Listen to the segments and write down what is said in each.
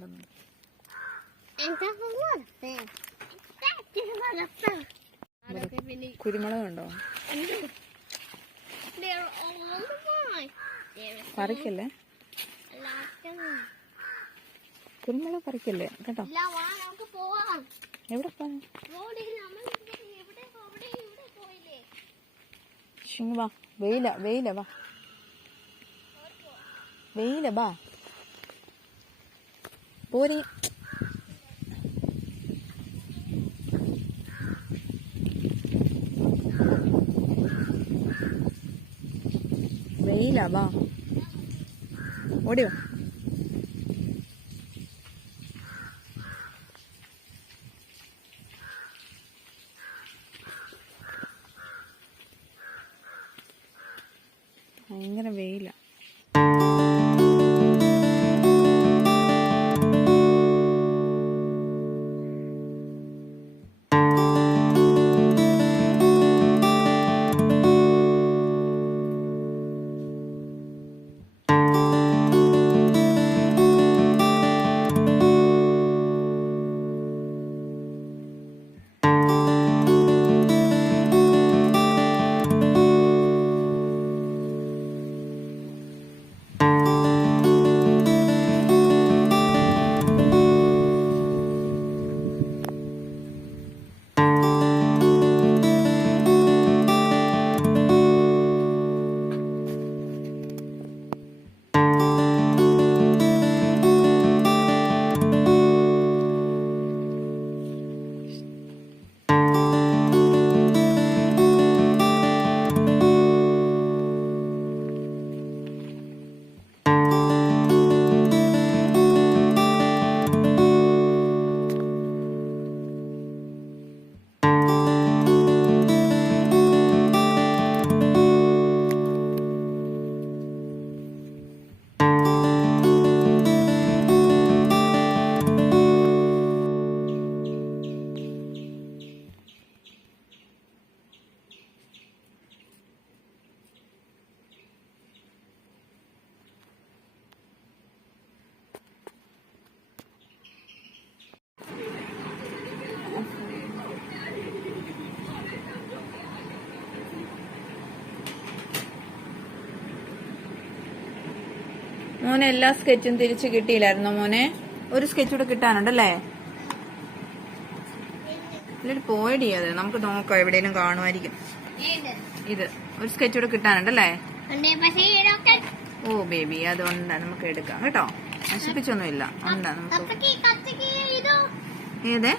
ഉണ്ടെന്ന്. കുരുമുളക് ഉണ്ടോ? പറിക്കല്ലേ, കുരുമുളക് പറിക്കല്ലേ കേട്ടോ. എവിടെ പോവാ? വാ, വെയില വെയില, വാ വെയില, വാ പോരി. വെയില, വാ ഓടിയോ. ഭയങ്കര വെയില. മോനെ എല്ലാ സ്കെച്ചും തിരിച്ചു കിട്ടിയില്ലായിരുന്നോ മോനെ? ഒരു സ്കെച്ച് കൂടെ കിട്ടാനുണ്ടല്ലേ? ഇതിൽ പോയടി, അത് നമുക്ക് നോക്കാം, എവിടെയെങ്കിലും കാണുമായിരിക്കും. ഇത് ഒരു സ്കെച്ച് കൂടെ കിട്ടാനുണ്ടല്ലേ? ഓ ബേബി, അതുകൊണ്ട് നമുക്ക് എടുക്കാം കേട്ടോ, നശിപ്പിച്ചൊന്നുമില്ല. ഉണ്ടാ നമുക്ക്. ഏതേ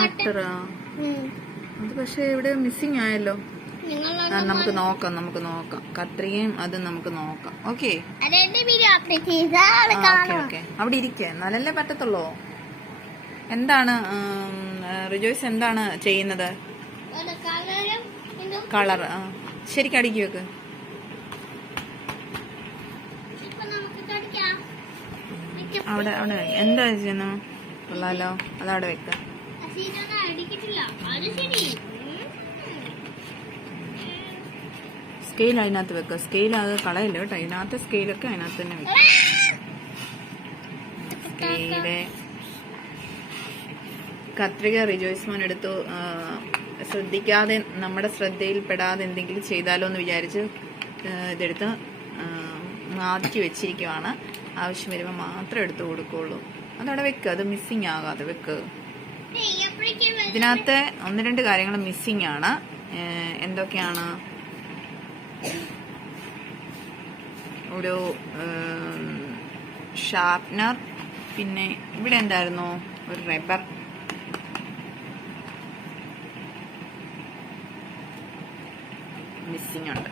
കട്ടറാ അത്? പക്ഷെ ഇവിടെ മിസ്സിംഗ് ആയല്ലോ. നമുക്ക് നോക്കാം കത്രികയും അത് നമുക്ക് നോക്കാം. ഓക്കെ ഓക്കെ, അവിടെ ഇരിക്കേ, എന്നാലല്ലേ പറ്റത്തുള്ളൂ. എന്താണ് റിജോയ്സ് എന്താണ് ചെയ്യുന്നത്? കളർ ശരിക്കും അടുക്കി വെക്ക്. അവിടെ അവിടെ എന്താ ചെയ്യുന്നു? കൊള്ളാലോ, അതവിടെ വെക്ക. സ്കെയിൽ അതിനകത്ത് വെക്കുക. സ്കെയിൽ അത് കളയില്ല കേട്ടോ, ഇതിനകത്ത് സ്കെയിലൊക്കെ അതിനകത്ത് തന്നെ വെക്കുക. സ്കെയില് കത്രിക റിജോയ്സ് മോൻ എടുത്തു. ശ്രദ്ധിക്കാതെ, നമ്മുടെ ശ്രദ്ധയിൽ പെടാതെ എന്തെങ്കിലും ചെയ്താലോ എന്ന് വിചാരിച്ച് ഇതെടുത്ത് മാറ്റി വെച്ചിരിക്കുവാണ്. ആവശ്യം വരുമ്പോൾ മാത്രം എടുത്ത് കൊടുക്കുള്ളൂ. അതവിടെ വെക്കുക, അത് മിസ്സിങ് ആകാതെ വെക്കുക. ഇതിനകത്ത് 1-2 കാര്യങ്ങൾ മിസ്സിങ് ആണ്. എന്തൊക്കെയാണ്? ഒരു ഷാർപ്നർ, പിന്നെ ഇവിടെ എന്തായിരുന്നു, ഒരു റബ്ബർ, മിസ്സിങ് ഉണ്ട്.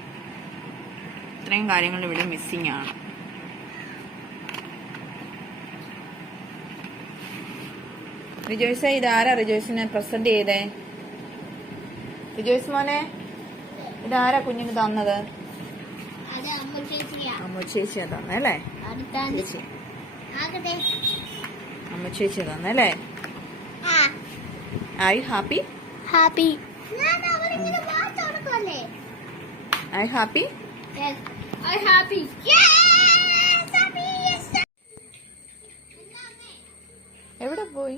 ഇത്രയും കാര്യങ്ങൾ ഇവിടെ മിസ്സിങ് ആണ്. റിജോയ്സ്, ഇതാരാ റിജോയ്സിനെ പ്രസന്റ് ചെയ്തേ? റിജോയ്സ് മോനെ, ഇതാരാ കുഞ്ഞിന് തന്നത്? അമ്മ ചേച്ചിയാ തന്നല്ലേ? ചേച്ചി, അമ്മ ചേച്ചിയാ തന്നല്ലേ? Are you happy? Happy. Are you happy? Yes. I'm happy. Yes, happy. Yes. എവിടെ പോയി?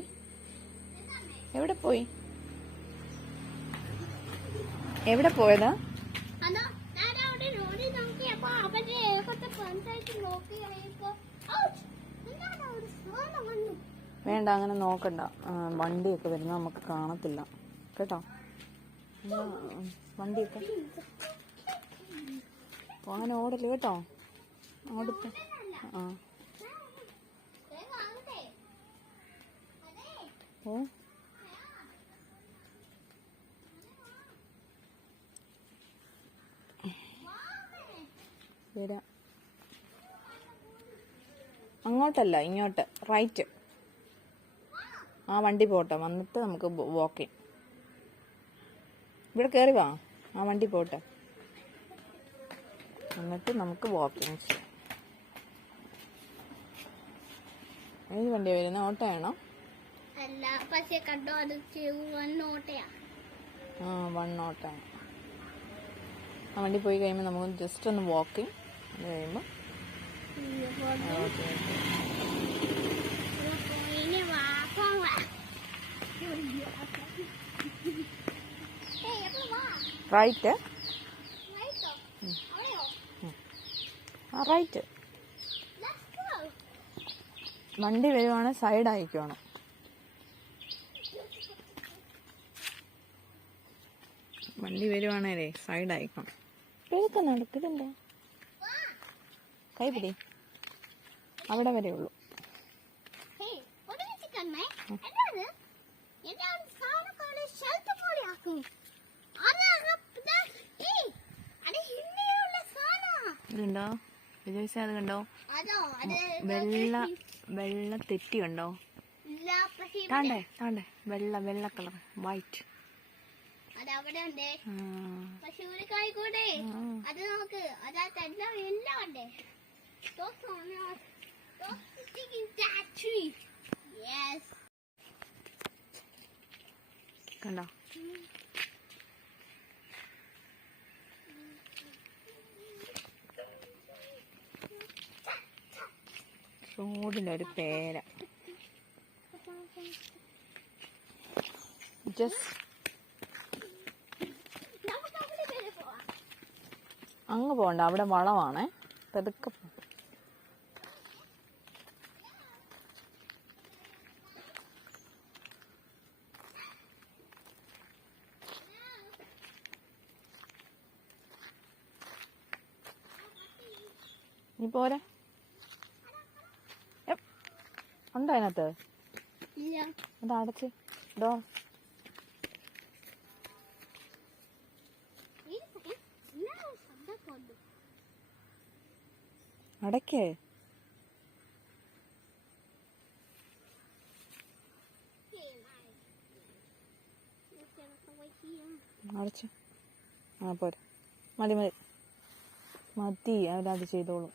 എവിടെ പോയി? എവിടെ പോയതാ? അതാ ഞാൻ അവിടെ റോഡിൽ നോക്കിയപ്പോ അവന്റെ ഏകത്തെ പഞ്ചായത്ത് നോക്കിയപ്പോ എന്താണ് ഒരു സാധനം വന്നു. വേണ്ട, അങ്ങനെ നോക്കണ്ട. വണ്ടിയൊക്കെ വരുന്ന നമുക്ക് കാണത്തില്ല കേട്ടോ. വണ്ടിയൊക്കെ പോകാൻ ഓടല് കേട്ടോ. ഓടത്തെ ആ ഓ വരാം. അങ്ങോട്ടല്ല, ഇങ്ങോട്ട് റൈറ്റ്. ആ വണ്ടി പോട്ടെ, വന്നിട്ട് നമുക്ക് വാക്ക് ചെയ്യാം. ഇവിടെ കയറി വാ, ആ വണ്ടി പോട്ടെ, എന്നിട്ട് നമുക്ക് വാക്കിങ് ചെയ്യാം. ഏത് വണ്ടി വരുന്ന? ഓട്ടോയാണോ? അല്ല, പക്ഷേ കണ്ടോ അത് ഓട്ടയാ. ആ, 1 ഓട്ടോയാണ്. ആ വണ്ടി പോയി കഴിയുമ്പോൾ നമുക്ക് ജസ്റ്റ് ഒന്ന് വാക്കിങ്. അത് കഴിയുമ്പോൾ റൈറ്റ്. ആ റൈറ്റ്. വണ്ടി വരുവാണെങ്കിൽ സൈഡ് ആയിക്കോണം. വണ്ടി വരുവാണേലേ സൈഡ് ആയിക്കോണം. ഇതൊക്കെ നടക്കുന്നുണ്ടോ? കൈപിടി, അവിടെ വരെ ഉള്ളൂ. ഇതുണ്ടോ വിജയ്? അത് കണ്ടോ? വെള്ള തെറ്റി കണ്ടോ? താണ്ടേ താണ്ടേ, വെള്ള കളർ, വൈറ്റ്. അതവിടെ ഉണ്ട്. പക്ഷെ ഒരു കായ് കൂടെ അത് നോക്ക്, അതെല്ലാം എല്ലാം ഉണ്ട്. കണ്ടോ? റോഡിലൊരു പേര. ജസ്റ്റ് അങ്ങ് പോണ്ട, അവിടെ വളമാണേ, പതുക്കെ പോ. നീ പോരെ. ഉണ്ടോ അതിനകത്ത്? അത് അടച്ച് ഡോ. അടയ്ക്കേ. അടച്ച്. ആ പോരെ, മതി മതി മതി, അവരത് ചെയ്തോളും.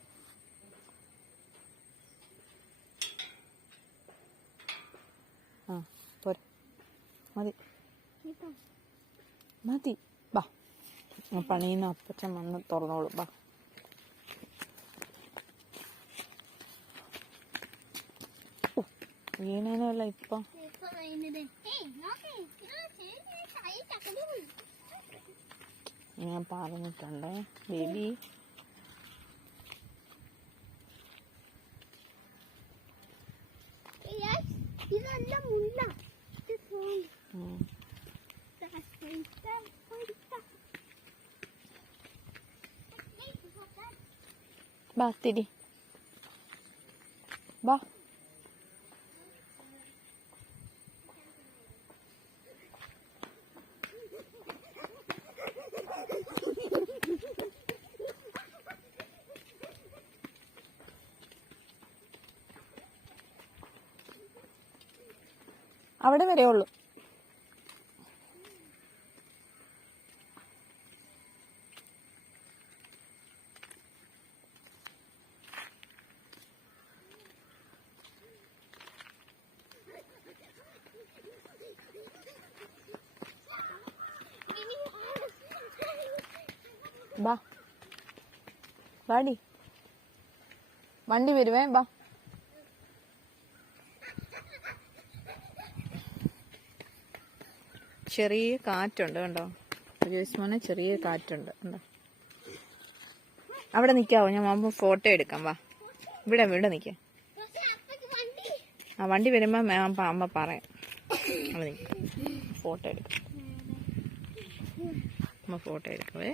ആ പോരെ, മതി മതി. ബാ, പണിയുന്ന അപ്പച്ചൻ വന്ന് തുറന്നോളും. ബാ. വീണേനല്ല ഇപ്പൊ. ഞാൻ പറഞ്ഞിട്ടുണ്ടേ ബേബി. ബാ തിരി, ബാ. അവിടെ വരെ ഉള്ളൂ. ബാ. വാടി, വണ്ടി വരുവേ, ബാ. ചെറിയ കാറ്റുണ്ട് കണ്ടോ, ജോയ്സ്മോനെ, ചെറിയ കാറ്റുണ്ട് കണ്ടോ. അവിടെ നിൽക്കാവോ, ഞാൻ പോകുമ്പോൾ ഫോട്ടോ എടുക്കാം, വാ. ഇവിടെ നിൽക്കാം. ആ വണ്ടി വരുമ്പോൾ അമ്മ പറയാം. അവിടെ നിൽക്കാം, ഫോട്ടോ എടുക്കാം. അമ്മ ഫോട്ടോ എടുക്കവേ.